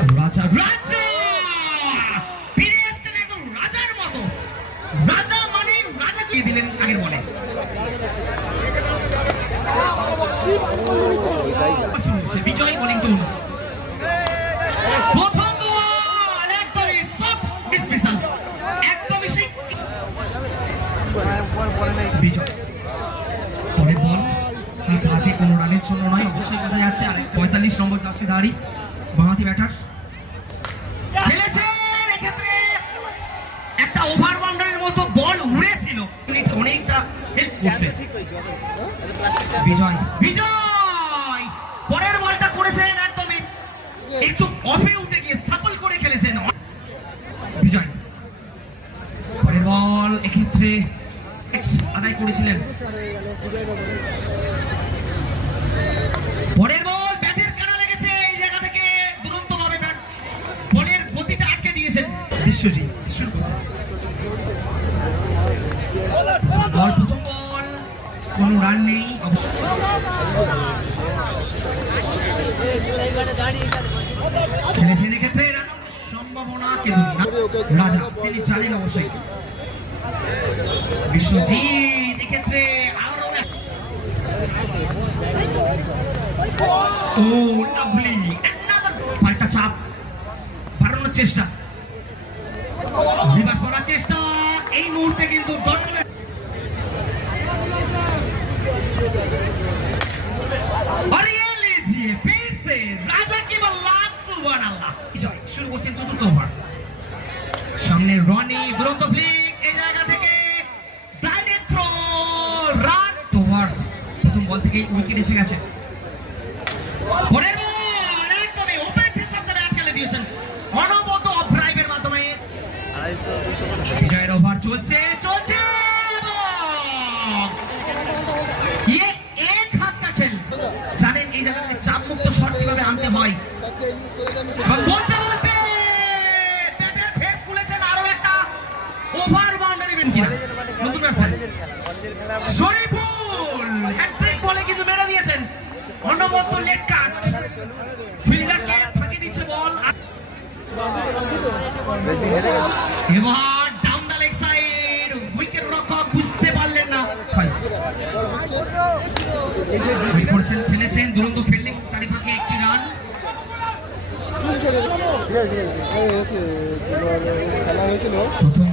রাজা রাজা! রাজার মতো। রাজা মানে রাজা দিয়ে দিলেন আগের বলে? হচ্ছে বিজয় বোলিং বল, হাতে কোনো রানের জন্য নয়, অবশ্যই বোঝা যাচ্ছে। আর পঁয়তাল্লিশ নম্বর জার্সি দাঁড়ি বাঁহাতি ব্যাটার। অনেকটা করছে বিজয় বিজয়! পরের বলটা করেছেন একদমই একটু অফে উঠে গিয়ে সাপল করে খেলেছেন। বিজয় পরের বল এক্ষেত্রে আদায় করেছিলেন। পরের বল ব্যাটের কানা লেগেছে এই জায়গা থেকে দুরন্ত ভাবে ব্যাট বলের গতিটা আটকে দিয়েছেন। বিশ্বজিৎ শুরু করছেন। বল প্রথম বল কোনো রান নেই। খেলেছেন এক্ষেত্রে সম্ভাবনা কিন্তু। রাজা, তিনি জানেন অবশ্যই। বিশ্বজিৎ এক্ষেত্রে আরও ও পাল্টা চাপ। বাড়ানোর চেষ্টা। রিভার্স করার চেষ্টা। এই মুহূর্তে কিন্তু দণ্ডে করছেন চতুর্থ ওভার। সামনে রনি দুরন্ত ফ্লিক এই জায়গা থেকে ডাইরেক্ট থ্রো রান ওভার প্রথম বল থেকে উইকেট এসে গেছে। ইয়ে চাপ মুক্ত শট কীভাবে আনতে হয়? শরীফুল হ্যাট্রিক বলে কিন্তু মেরে দিয়েছেন। অনবদ্য লেগ কাট। ফিল্ডারকে ফাঁকি দিচ্ছে বল। এবার down the leg side wicket রক্ষক বুঝতে পারলেন না। করেছেন, ফেলেছেন। দুরন্ত ফিল্ডিং তারই ফাঁকে একটি রান প্রথম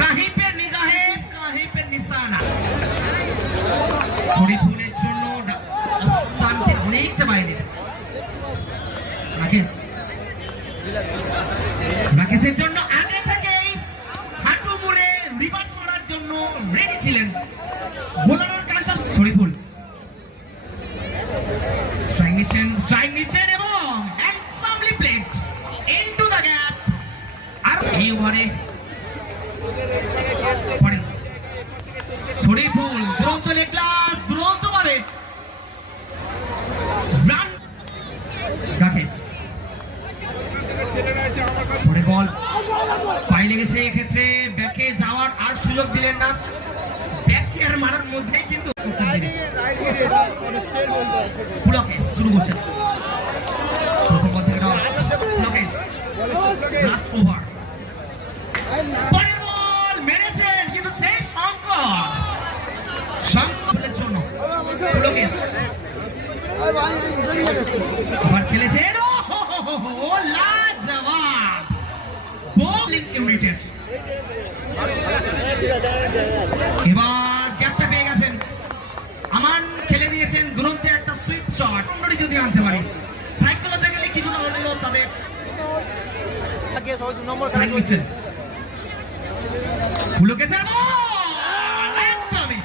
কাহি পে জন্য আগে রিভার্স জন্য ছিলেন। বোলারের কাজ শরীফুল স্ট্রাইক নিচ্ছেন স্ট্রাইক নিচ্ছেন আর পুলকেশ আবার খেলেছেন ও লাজবাব। বোলিং ইউনিটের। এবার গ্যাপটা পেয়ে গেছেন। আমান খেলে দিয়েছেন দুরন্তে একটা সুইপ শট অন্যটি যদি আনতে পারে সাইকোলজিক্যালি কিছুটা হলেও তাদের ফুলকেশের বল একদমই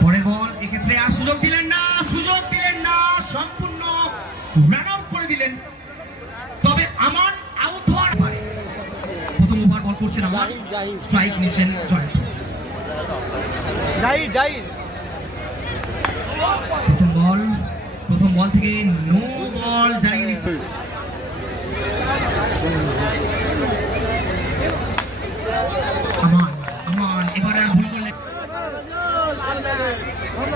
পরের বল এক্ষেত্রে আর সুযোগ দিলেন না সুযোগ দিলেন না সম্পূর্ণ রান আউট করে দিলেন। তবে আমার আউট হওয়ার পারে প্রথম ওভার বল করছেন আমার। স্ট্রাইক নিচ্ছেন জয়ন্ত। যাই যাই প্রথম বল প্রথম বল থেকে নো বল জানিয়ে দিচ্ছে আমান আমান এবারে আর ভুল করলেন জয়ন্ত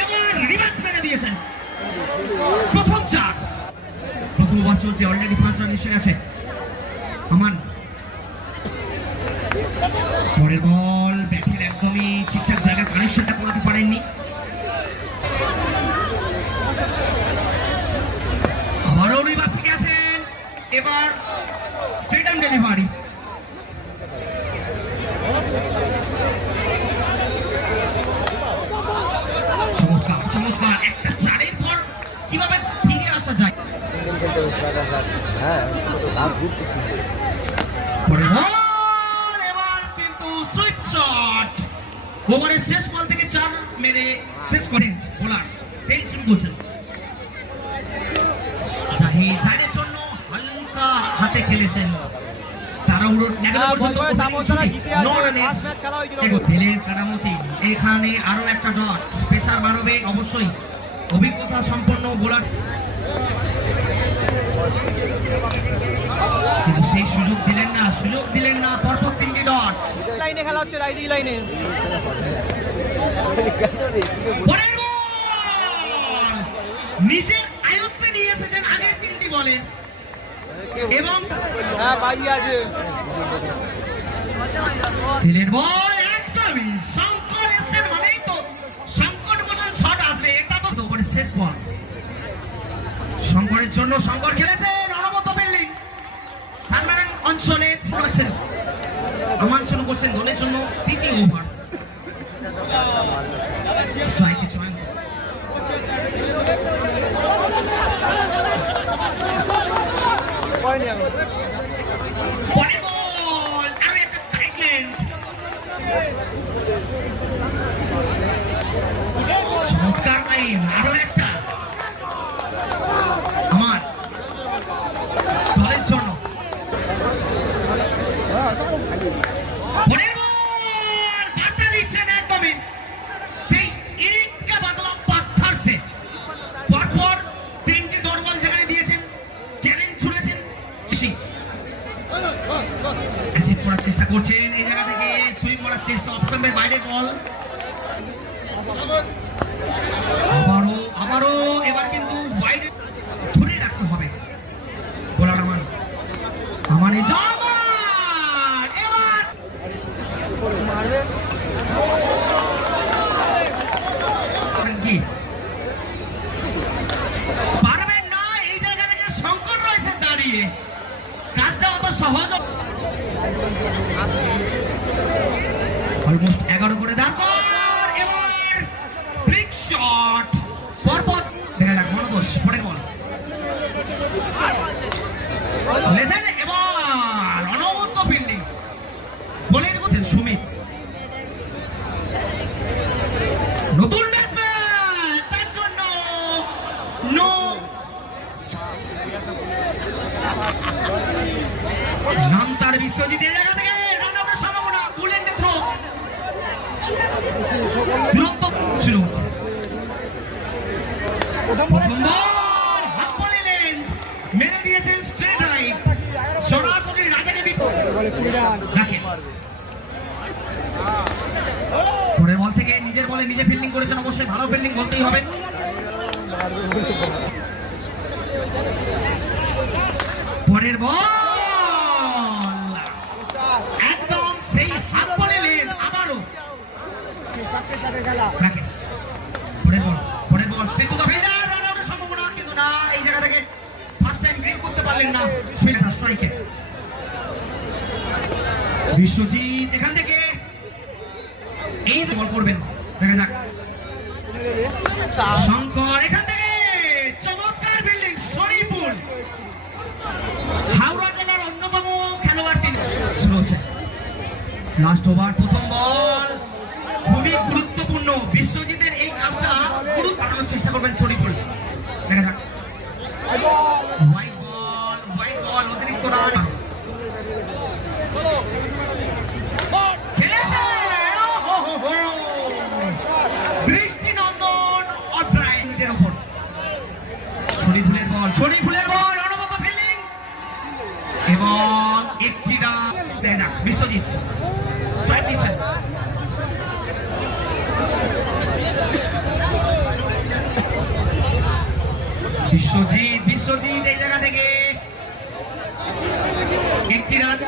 এবার রিভার্স প্রথম চার। প্রথম ওভার চলছে অলরেডি পাঁচ রান এসে গেছে। বল, ব্যাটের একদমই ঠিকঠাক জায়গায় কানেকশনটা করাতে পারেননি। আবারও রিভার্স থেকে আছেন এবার স্টেডিয়াম ডেলিভারি হ্যাঁ লাভ ঘুরতেছি পরের বল এবার কিন্তু সুইপ শট ওভারের শেষ বল থেকে চার মেরে শেষ করেন বোলার। টেনশন করছেন। জাহিদ জাহিদের জন্য হালকা হাতে খেলেছেন। এখানে আরও একটা ডট পেশার বাড়বে অবশ্যই। অভিজ্ঞতা সম্পন্ন বোলার। কিন্তু সেই সুযোগ দিলেন না সুযোগ দিলেন না পরপর তিনটি ডট লাইনে খেলা হচ্ছে রাইদি লাইনে পরের বল! নিজের আয়ত্তে নিয়ে এসেছেন আগের তিনটি বলে। এবং হ্যাঁ বাজি আছে। তেলের বল একদমই শঙ্কর এসেছেন মানেই তো। সংকট মোচন শট আসবে এটা তো তো শেষ বল। শঙ্করের জন্য শঙ্কর খেলেছেন, অনবদ্য ফিল্ডিং। থানমারান অঞ্চলে আমান শুরু করছেন দলের জন্য তৃতীয় ওভার। চমৎকার লাইন আরও একটা অ্যাচিভ করার চেষ্টা করছেন এই জায়গা থেকে সুইম করার চেষ্টা অপশন বাইরে বল আবারও আবারও এবার কিন্তু বাইরে ধরে রাখতে হবে। বোলার আমার আমার এই জমান লেসেন এবার অনবদ্য ফিল্ডিং করছেন সুমিত। নতুন ব্যাটসম্যান তার জন্য নো নাম তার বিশ্বজিৎ এই জায়গা থেকে রান আউটের সম্ভাবনা। বুলেন্ডে থ্রো দূরত্ব শুরু হচ্ছে। নিজের বলে নিজে ফিল্ডিং করেছেন, অবশ্যই ভালো ফিল্ডিং বলতেই হবে। পরের বল! ফার্স্ট টাইম করতে পারলেন না স্ট্রাইকে বিশ্বজিৎ এখান থেকে, এই বল করবেন। দেখা যাক। শঙ্কর এখান থেকে। চমৎকার বিল্ডিং শরীফুল। হাওড়া জেলার অন্যতম খেলোয়াড় তিনি। শুরু হচ্ছে। লাস্ট ওভার প্রথম বল খুবই গুরুত্বপূর্ণ। বিশ্বজিতের এই কাজটা গুরু পাঠানোর চেষ্টা করবেন শরীফুল। এবং ইফতিদা বিশ্বজিৎ সোয়েব নিচ্ছেন। বিশ্বজিৎ বিশ্বজিৎ এই জায়গা থেকে একটি রান।